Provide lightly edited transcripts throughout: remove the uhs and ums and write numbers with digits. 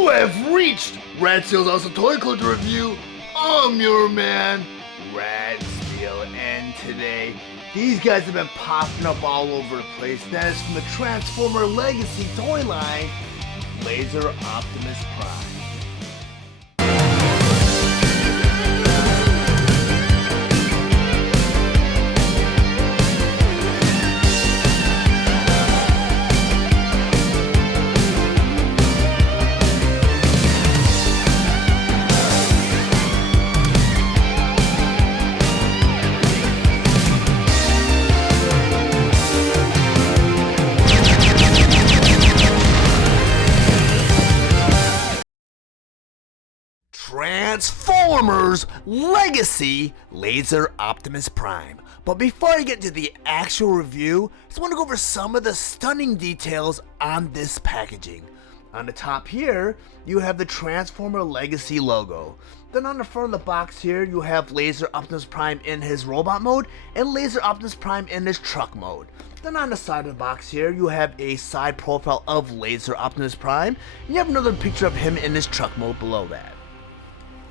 You have reached Red Steel's Awesome Toy Collector Review. I'm your man, Red Steel, and today these guys have been popping up all over the place. That is from the Transformer Legacy toy line, Laser Optimus Prime. Transformers Legacy Laser Optimus Prime. But before I get to the actual review, I just want to go over some of the stunning details on this packaging. On the top here, you have the Transformer Legacy logo. Then on the front of the box here, you have Laser Optimus Prime in his robot mode and Laser Optimus Prime in his truck mode. Then on the side of the box here, you have a side profile of Laser Optimus Prime, and you have another picture of him in his truck mode below that.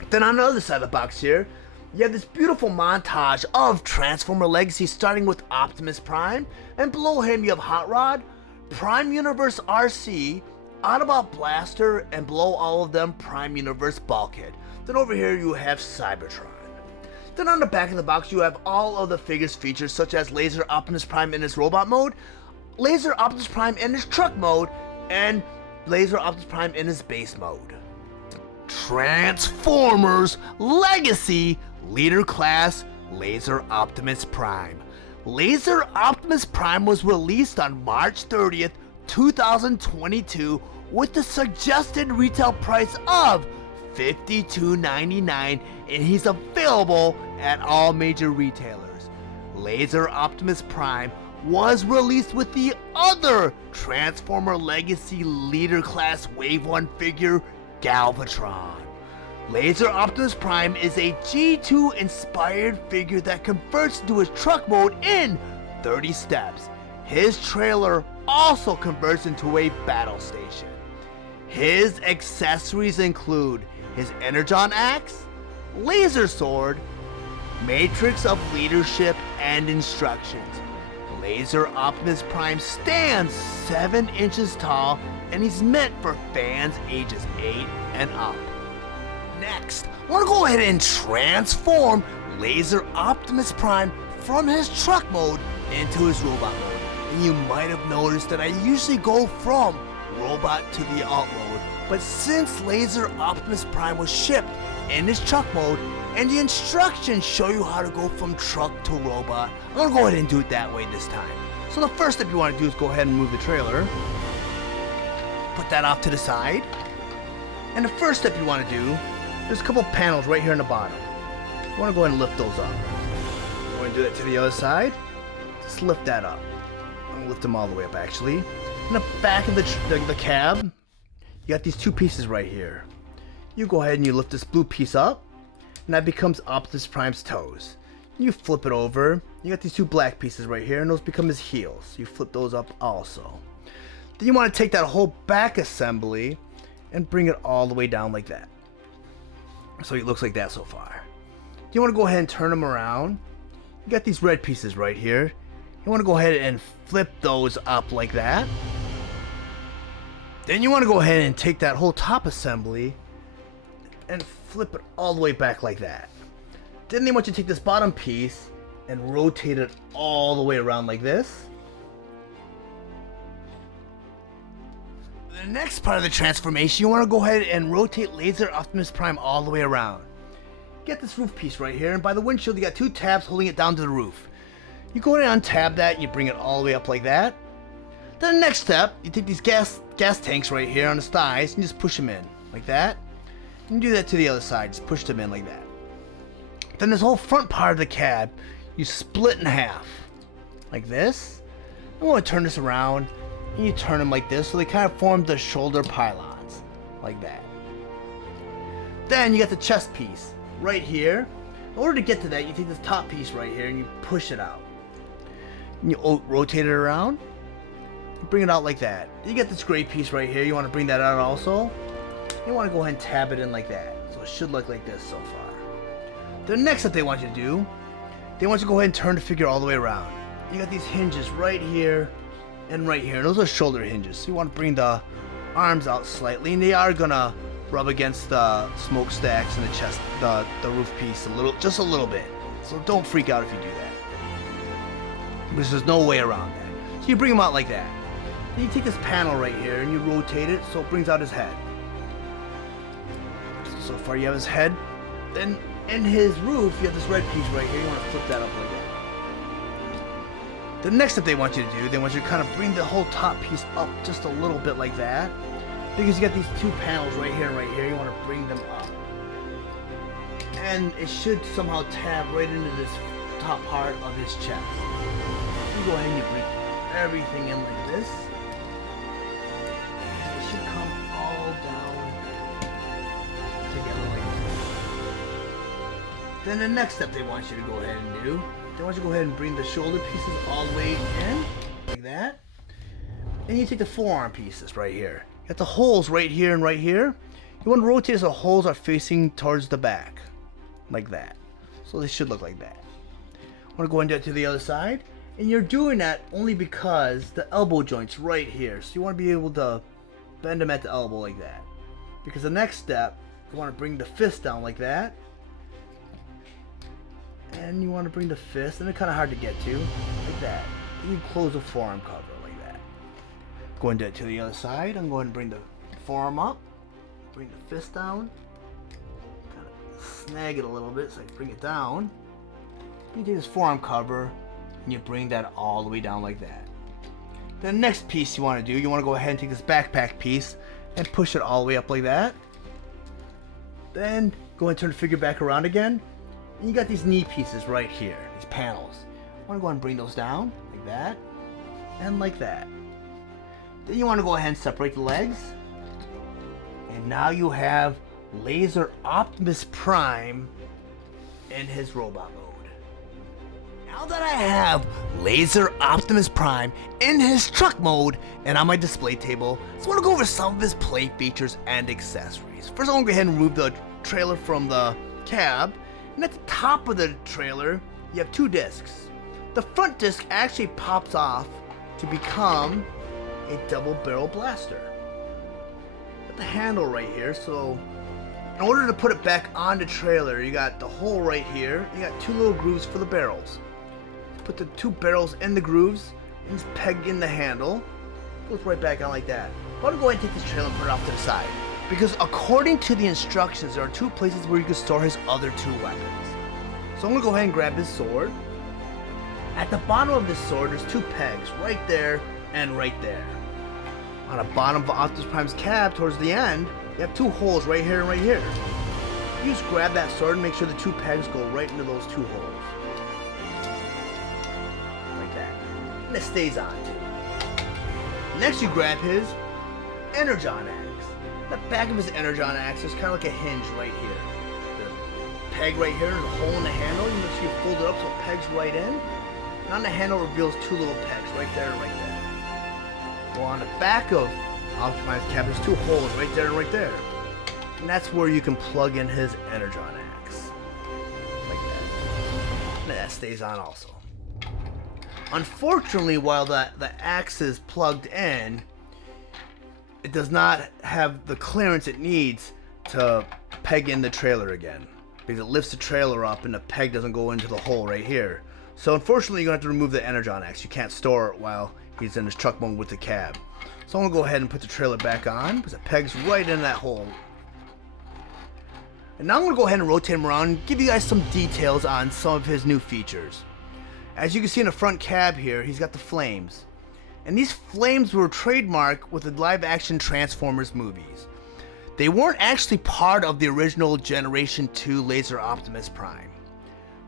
Then on the other side of the box here, you have this beautiful montage of Transformer Legacy starting with Optimus Prime, and below him you have Hot Rod, Prime Universe RC, Autobot Blaster, and below all of them Prime Universe Bulkhead. Then over here you have Cybertron. Then on the back of the box you have all of the figures featured, such as Laser Optimus Prime in his robot mode, Laser Optimus Prime in his truck mode, and Laser Optimus Prime in his base mode. Transformers Legacy Leader Class Laser Optimus Prime. Laser Optimus Prime was released on March 30th, 2022 with the suggested retail price of $52.99, and he's available at all major retailers. Laser Optimus Prime was released with the other Transformer Legacy Leader Class Wave 1 figure, Galvatron. Laser Optimus Prime is a G2 inspired figure that converts into his truck mode in 30 steps. His trailer also converts into a battle station. His accessories include his Energon Axe, Laser Sword, Matrix of Leadership, and Instructions. Laser Optimus Prime stands 7 inches tall, and he's meant for fans ages 8 and up. Next, I want to go ahead and transform Laser Optimus Prime from his truck mode into his robot mode. And you might have noticed that I usually go from robot to the alt mode, but since Laser Optimus Prime was shipped in his truck mode, and the instructions show you how to go from truck to robot, I'm going to go ahead and do it that way this time. So the first step you want to do is go ahead and move the trailer. Put that off to the side. And the first step you want to do, there's a couple panels right here in the bottom. You want to go ahead and lift those up. You want to do that to the other side. Just lift that up. I'm going to lift them all the way up actually. In the back of the cab, you got these two pieces right here. You go ahead and you lift this blue piece up, and that becomes Optimus Prime's toes. You flip it over, you got these two black pieces right here, and those become his heels. You flip those up also. Then you want to take that whole back assembly and bring it all the way down like that. So it looks like that so far. You want to go ahead and turn them around. You got these red pieces right here. You want to go ahead and flip those up like that. Then you want to go ahead and take that whole top assembly and flip it all the way back like that. Then they want you to take this bottom piece and rotate it all the way around like this. The next part of the transformation, you want to go ahead and rotate Laser Optimus Prime all the way around. Get this roof piece right here, and by the windshield you got two tabs holding it down to the roof. You go ahead and untab that and you bring it all the way up like that. Then the next step, you take these gas tanks right here on the thighs and just push them in like that. And do that to the other side, just push them in like that. Then this whole front part of the cab, you split in half like this. I'm going to turn this around, and you turn them like this so they kind of form the shoulder pylons like that. Then you got the chest piece right here. In order to get to that, you take this top piece right here and you push it out. And you rotate it around, you bring it out like that. You get this gray piece right here, you want to bring that out also. You want to go ahead and tab it in like that. So it should look like this so far. The next step they want you to do, they want you to go ahead and turn the figure all the way around. You got these hinges right here and right here. Those are shoulder hinges. So you want to bring the arms out slightly, and they are gonna rub against the smokestacks and the chest, the roof piece just a little bit. So don't freak out if you do that, because there's no way around that. So you bring them out like that. Then you take this panel right here and you rotate it so it brings out his head. So far you have his head. Then in his roof you have this red piece right here. You want to flip that up like that. The next step they want you to do, they want you to kind of bring the whole top piece up just a little bit like that, because you got these two panels right here and right here. You want to bring them up, and it should somehow tab right into this top part of his chest. You go ahead and you bring everything in like this. It should come all down together like that. Then the next step they want you to go ahead and do, they want you to go ahead and bring the shoulder pieces all the way in like that. Then you take the forearm pieces right here. You got the holes right here and right here. You want to rotate so the holes are facing towards the back like that. So they should look like that. I want to go and do it to the other side. And you're doing that only because the elbow joint's right here. So you want to be able to bend them at the elbow like that. Because the next step, you want to bring the fist down like that. And you want to bring the fist, and they're kind of hard to get to, like that. You close the forearm cover like that. Go and do it to the other side. I'm going to bring the forearm up, bring the fist down, kind of snag it a little bit so I can bring it down. You take this forearm cover, and you bring that all the way down like that. The next piece you want to do, you want to go ahead and take this backpack piece and push it all the way up like that. Then go and turn the figure back around again. And you got these knee pieces right here, these panels. I want to go ahead and bring those down like that and like that. Then you want to go ahead and separate the legs. And now you have Laser Optimus Prime in his robot mode. Now that I have Laser Optimus Prime in his truck mode and on my display table, so I want to go over some of his play features and accessories. First, I want to go ahead and remove the trailer from the cab. And at the top of the trailer, you have two discs. The front disc actually pops off to become a double barrel blaster. Got the handle right here, so in order to put it back on the trailer, you got the hole right here. You got two little grooves for the barrels. Put the two barrels in the grooves and just peg in the handle. Goes right back on like that. I'm gonna go ahead and take this trailer and put it off to the side, because according to the instructions, there are two places where you can store his other two weapons. So I'm gonna go ahead and grab his sword. At the bottom of this sword, there's two pegs, right there and right there. On the bottom of Optimus Prime's cab, towards the end, you have two holes right here and right here. You just grab that sword and make sure the two pegs go right into those two holes. Like that. And it stays on too. Next, you grab his Energon axe. The back of his Energon axe is kind of like a hinge right here. The peg right here, there's a hole in the handle. You make sure you fold it up so it pegs right in. And on the handle reveals two little pegs right there and right there. Well, on the back of Optimus Prime's cab, there's two holes right there and right there. And that's where you can plug in his Energon axe. Like that. And that stays on also. Unfortunately, while the axe is plugged in, it does not have the clearance it needs to peg in the trailer again, because it lifts the trailer up and the peg doesn't go into the hole right here. So unfortunately, you're going to have to remove the Energon axe. You can't store it while he's in his truck mode with the cab. So I'm going to go ahead and put the trailer back on, because it pegs right in that hole. And now I'm going to go ahead and rotate him around and give you guys some details on some of his new features. As you can see in the front cab here, he's got the flames. And these flames were trademarked with the live-action Transformers movies. They weren't actually part of the original Generation 2 Laser Optimus Prime.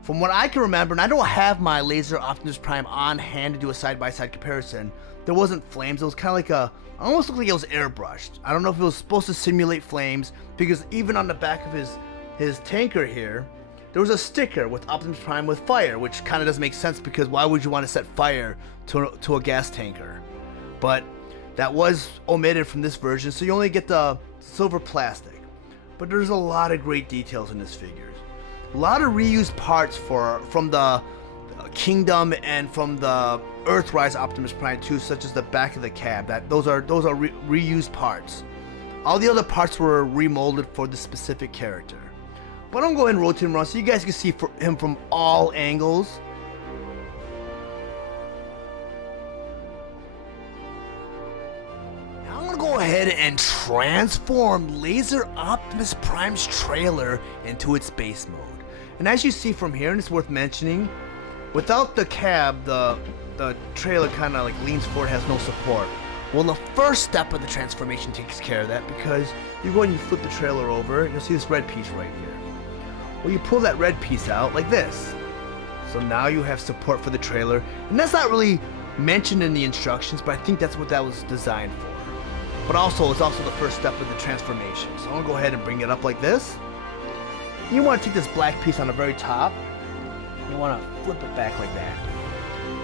From what I can remember, and I don't have my Laser Optimus Prime on hand to do a side-by-side comparison, there wasn't flames. It was kind of like almost looked like it was airbrushed. I don't know if it was supposed to simulate flames, because even on the back of his tanker here, there was a sticker with Optimus Prime with fire, which kind of doesn't make sense, because why would you want to set fire to a gas tanker? But That was omitted from this version, so you only get the silver plastic. But there's a lot of great details in this figure. A lot of reused parts from the Kingdom and from the Earthrise Optimus Prime 2, such as the back of the cab. Those are reused parts. All the other parts were remolded for the specific character. But I'm going to go ahead and rotate him around so you guys can see him from all angles. Now I'm going to go ahead and transform Laser Optimus Prime's trailer into its base mode. And as you see from here, and it's worth mentioning, without the cab, the trailer kind of like leans forward, has no support. Well, the first step of the transformation takes care of that, because you go and you flip the trailer over, you'll see this red piece right here. Well, you pull that red piece out like this. So now you have support for the trailer, and that's not really mentioned in the instructions, but I think that's what that was designed for. But also, it's also the first step of the transformation. So I'm gonna go ahead and bring it up like this. You want to take this black piece on the very top, you want to flip it back like that.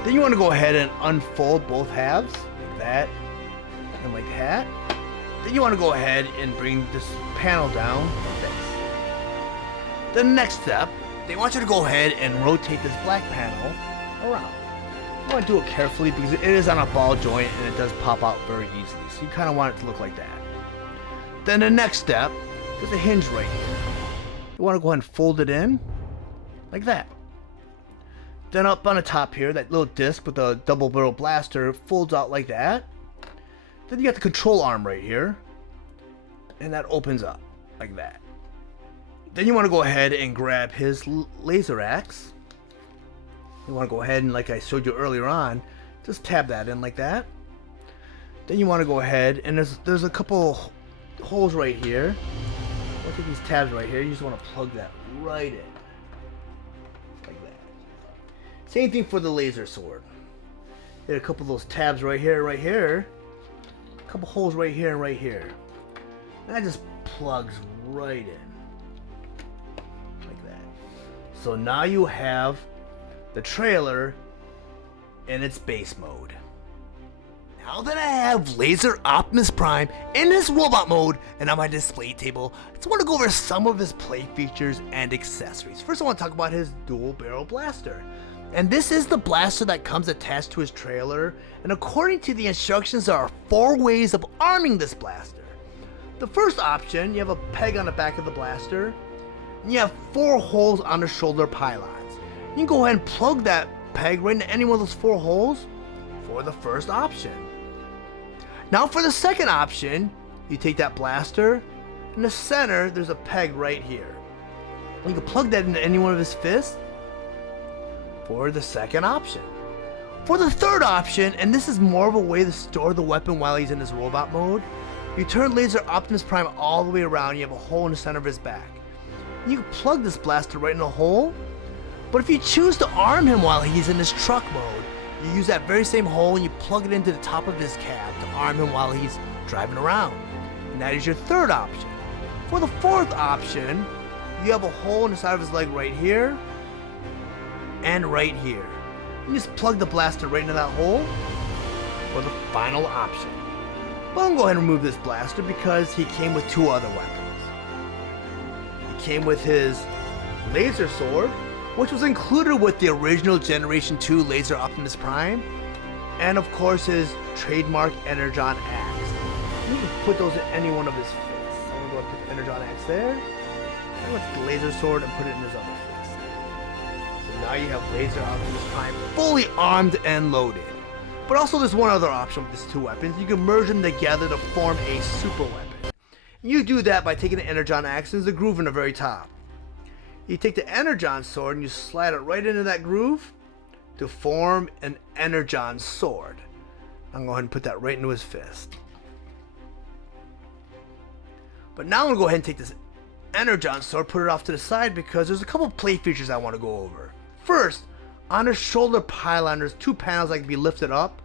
Then you want to go ahead and unfold both halves, like that, and like that. Then you want to go ahead and bring this panel down like this. The next step, they want you to go ahead and rotate this black panel around. You want to do it carefully because it is on a ball joint and it does pop out very easily. So you kind of want it to look like that. Then the next step, there's a hinge right here. You want to go ahead and fold it in like that. Then up on the top here, that little disc with the double barrel blaster folds out like that. Then you got the control arm right here, and that opens up like that. Then you want to go ahead and grab his laser axe. You want to go ahead and, like I showed you earlier on, just tab that in like that. Then you want to go ahead, and there's a couple holes right here. Look at these tabs right here. You just want to plug that right in. Like that. Same thing for the laser sword. There are a couple of those tabs right here, a couple holes right here and right here. And that just plugs right in. Like that. So now you have the trailer in its base mode. Now that I have Laser Optimus Prime in his robot mode and on my display table, I just want to go over some of his play features and accessories. First I want to talk about his dual barrel blaster. And this is the blaster that comes attached to his trailer, and according to the instructions there are 4 ways of arming this blaster. The first option, you have a peg on the back of the blaster, and you have 4 holes on the shoulder pylons. You can go ahead and plug that peg right into any one of those 4 holes for the first option. Now for the second option, you take that blaster, in the center there's a peg right here. You can plug that into any one of his fists for the second option. For the third option, and this is more of a way to store the weapon while he's in his robot mode, you turn Laser Optimus Prime all the way around, you have a hole in the center of his back. You can plug this blaster right in the hole, but if you choose to arm him while he's in his truck mode, you use that very same hole and you plug it into the top of his cab to arm him while he's driving around. And that is your third option. For the fourth option, you have a hole in the side of his leg right here and right here. You just plug the blaster right into that hole for the final option. But I'm going to go ahead and remove this blaster because he came with 2 other weapons. He came with his laser sword, which was included with the original Generation 2 Laser Optimus Prime, and of course his trademark Energon axe. You can put those in any one of his fists. I'm going to go and put the Energon axe there. I'm going to take the laser sword and put it in his other fist. So now you have Laser Optimus Prime fully armed and loaded. But also there's one other option with these 2 weapons. You can merge them together to form a super weapon. You do that by taking the Energon axe, and there's a groove in the very top. You take the Energon sword and you slide it right into that groove to form an Energon sword. I'm going to go ahead and put that right into his fist. But now I'm going to go ahead and take this Energon sword, put it off to the side because there's a couple play features I want to go over. First, on the shoulder pylon there's 2 panels that can be lifted up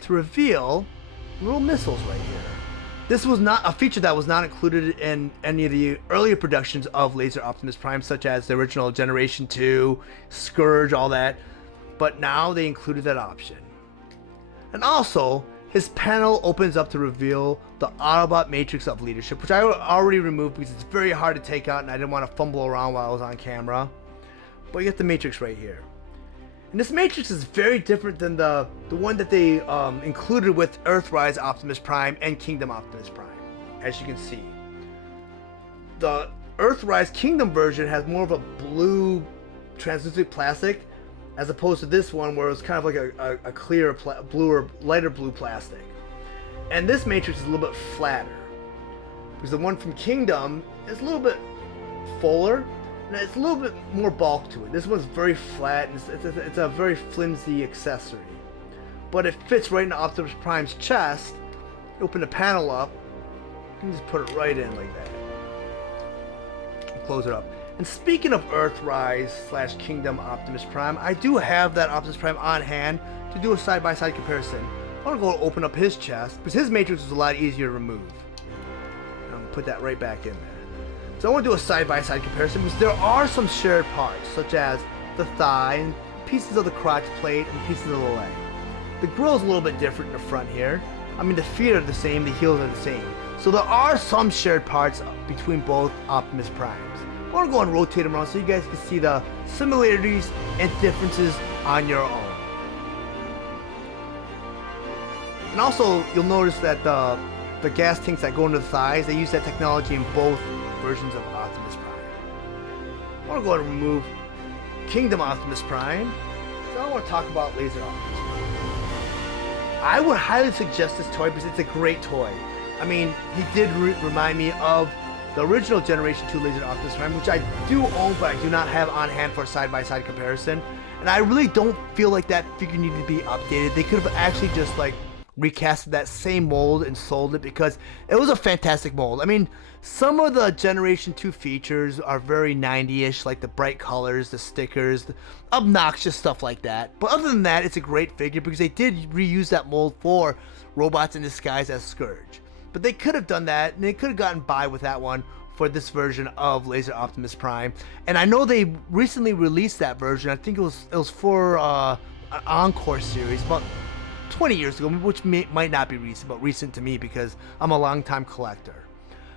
to reveal little missiles right here. This was not a feature that was not included in any of the earlier productions of Laser Optimus Prime, such as the original Generation 2, Scourge, all that. But now they included that option. And also, his panel opens up to reveal the Autobot Matrix of Leadership, which I already removed because it's very hard to take out and I didn't want to fumble around while I was on camera. But you get the Matrix right here. And this Matrix is very different than the one that they included with Earthrise Optimus Prime and Kingdom Optimus Prime, as you can see. The Earthrise Kingdom version has more of a blue translucent plastic, as opposed to this one where it's kind of like a clear blue or lighter blue plastic. And this Matrix is a little bit flatter, because the one from Kingdom is a little bit fuller, and it's a little bit more bulk to it. This one's very flat, and it's a very flimsy accessory. But it fits right into Optimus Prime's chest. Open the panel up, and just put it right in like that. And close it up. And speaking of Earthrise / Kingdom Optimus Prime, I do have that Optimus Prime on hand to do a side-by-side comparison. I want to go open up his chest, because his Matrix is a lot easier to remove. I'm going to put that right back in there. So I want to do a side-by-side comparison, because there are some shared parts, such as the thigh, and pieces of the crotch plate, and pieces of the leg. The grill's a little bit different in the front here. I mean, the feet are the same, the heels are the same. So there are some shared parts between both Optimus Primes. I want to go and rotate them around so you guys can see the similarities and differences on your own. And also, you'll notice that the gas tanks that go into the thighs, they use that technology in both versions of Optimus Prime. I want to go ahead and remove Kingdom Optimus Prime. So I want to talk about Laser Optimus Prime. I would highly suggest this toy because it's a great toy. I mean, he did remind me of the original Generation 2 Laser Optimus Prime, which I do own, but I do not have on hand for a side-by-side comparison. And I really don't feel like that figure needed to be updated. They could have actually just like recasted that same mold and sold it, because it was a fantastic mold. I mean, some of the Generation 2 features are very 90-ish, like the bright colors, the stickers, the obnoxious stuff like that. But other than that, it's a great figure because they did reuse that mold for Robots in Disguise as Scourge. But they could have done that, and they could have gotten by with that one for this version of Laser Optimus Prime. And I know they recently released that version. I think it was for an Encore series, about 20 years ago, which might not be recent, but recent to me because I'm a longtime collector.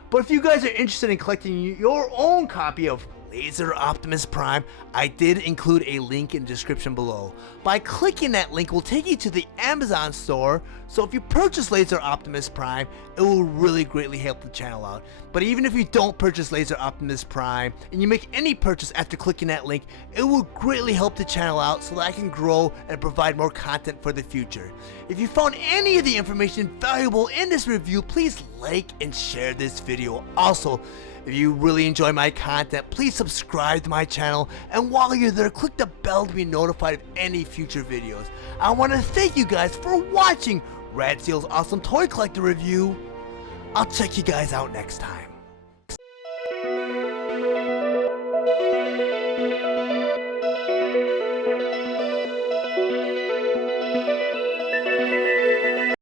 But if you guys are interested in collecting your own copy of Laser Optimus Prime, I did include a link in the description below. By clicking that link will take you to the Amazon store, so if you purchase Laser Optimus Prime, it will really greatly help the channel out. But even if you don't purchase Laser Optimus Prime, and you make any purchase after clicking that link, it will greatly help the channel out so that I can grow and provide more content for the future. If you found any of the information valuable in this review, please like and share this video. Also, if you really enjoy my content, please subscribe to my channel, and while you're there, click the bell to be notified of any future videos. I want to thank you guys for watching Radseal's Awesome Toy Collector Review. I'll check you guys out next time.